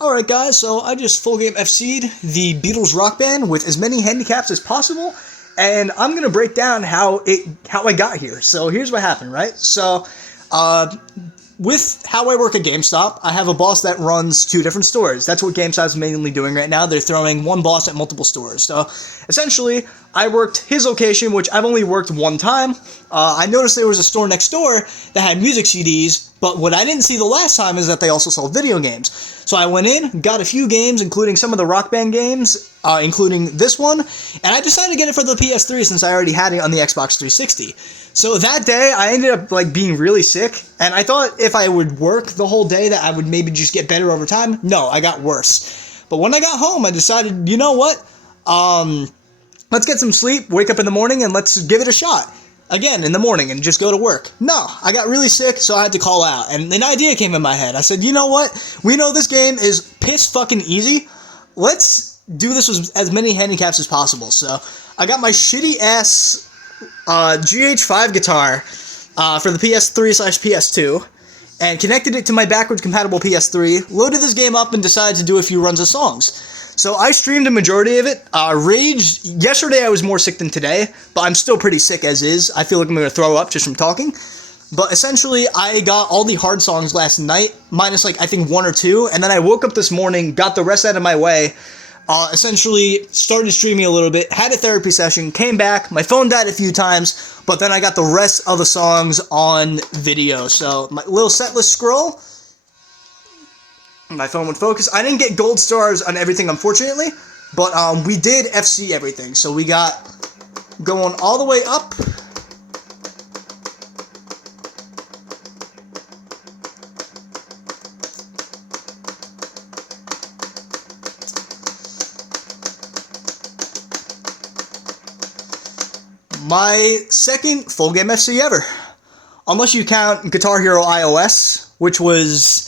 Alright guys, so I just full game FC'd the Beatles rock band with as many handicaps as possible, and I'm going to break down how I got here. So here's what happened, right? So, with how I work at GameStop, I have a boss that runs 2 different stores. That's what GameStop's mainly doing right now. They're throwing one boss at multiple stores. So, essentially, I worked his location, which I've only worked one time. I noticed there was a store next door that had music CDs, but what I didn't see the last time is that they also sold video games. So I went in, got a few games, including some of the Rock Band games, including this one, and I decided to get it for the PS3 since I already had it on the Xbox 360. So that day, I ended up being really sick, and I thought if I would work the whole day that I would maybe just get better over time. No, I got worse. But when I got home, I decided, you know what? Let's get some sleep, wake up in the morning, and let's give it a shot. Again, in the morning, and just go to work. No, I got really sick, so I had to call out. And an idea came in my head. I said, you know what? We know this game is piss fucking easy. Let's do this with as many handicaps as possible. So, I got my shitty-ass GH5 guitar for the PS3/PS2, and connected it to my backwards compatible PS3, loaded this game up, and decided to do a few runs of songs. So I streamed a majority of it. Rage, yesterday I was more sick than today, but I'm still pretty sick as is. I feel like I'm going to throw up just from talking. But essentially, I got all the hard songs last night, minus I think 1 or 2, and then I woke up this morning, got the rest out of my way, essentially started streaming a little bit, had a therapy session, came back, my phone died a few times, but then I got the rest of the songs on video. So my little setlist scroll. My phone would focus. I didn't get gold stars on everything, unfortunately, but we did FC everything. So we got going all the way up. My second full game FC ever. Unless you count Guitar Hero iOS, which was...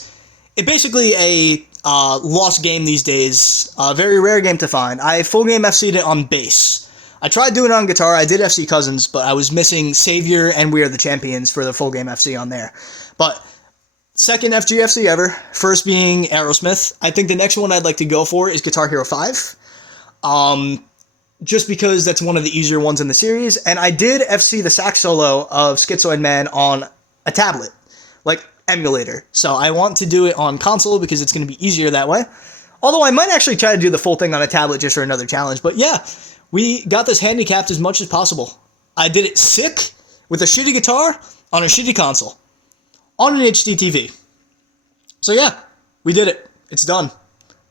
It's basically a lost game these days. A very rare game to find. I full game FC'd it on bass. I tried doing it on guitar. I did FC Cousins, but I was missing Savior and We Are the Champions for the full game FC on there. But second FGFC ever. First being Aerosmith. I think the next one I'd like to go for is Guitar Hero 5. Just because that's one of the easier ones in the series. And I did FC the sax solo of Schizoid Man on a tablet. Emulator. So I want to do it on console because it's going to be easier that way. Although I might actually try to do the full thing on a tablet just for another challenge. But yeah, we got this handicapped as much as possible. I did it sick with a shitty guitar on a shitty console on an HD TV. So yeah, we did it. It's done.